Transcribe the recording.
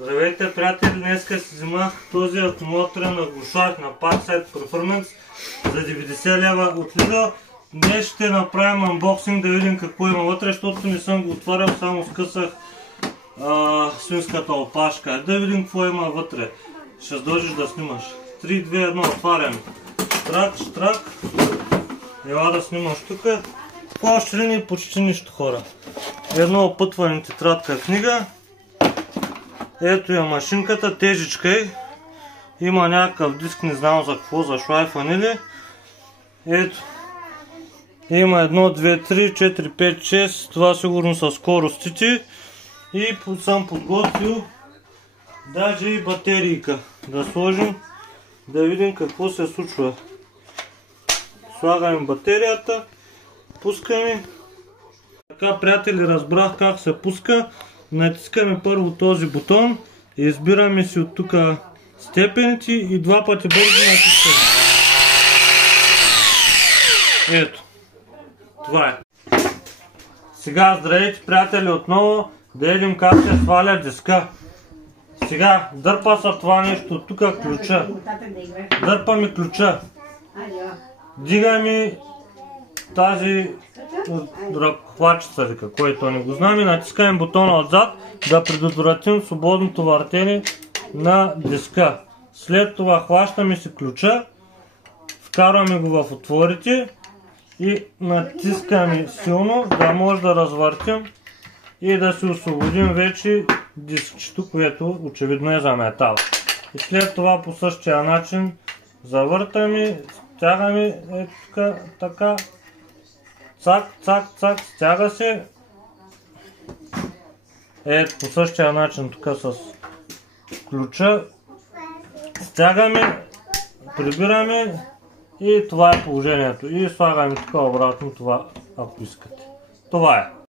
Здравейте, приятели! Днеска си взимах този акумулатор на Gloshock на Parkside Performance за 90 лева от Lidl. Днес ще направим анбоксинг да видим какво има вътре, защото не съм го отварял, само скъсах свинската опашка. Да видим какво има вътре. Ще задължиш да снимаш. 3, 2, 1, отваряме. Штрак. Ела да снимаш тук. По още линии почти нищо, хора. Едно опътване, тетрадка, книга. Ето я машинката, тежичка е. Има някакъв диск, не знам за какво, за шлайфане ли. Ето. Има 1, 2, 3, 4, 5, 6. Това сигурно са скоростите. И съм подготвил даже и батерийка. Да сложим, да видим какво се случва. Слагаме батерията. Пускаме. Така, приятели, разбрах как се пуска. Натискаме първо този бутон, избираме си от тук степените и два пъти бързо натискаме. Ето. Това е. Сега, здравейте, приятели, отново да видим как се сваля диска. Сега, дърпа са това нещо от тук, ключа. Дърпаме ключа. Дигаме тази хвачица, който не го знаме, натискаме бутона отзад да предотвратим свободното въртене на диска. След това хващаме си ключа, вкарваме го в отворите и натискаме силно, да може да развъртим и да си освободим вече дискчето, което очевидно е за метал. И след това по същия начин завъртаме, стягаме така. Цак, стяга се. Ето по същия начин тук с ключа. Стягаме, прибираме и това е положението. И слагаме тук обратно това, ако искате. Това е.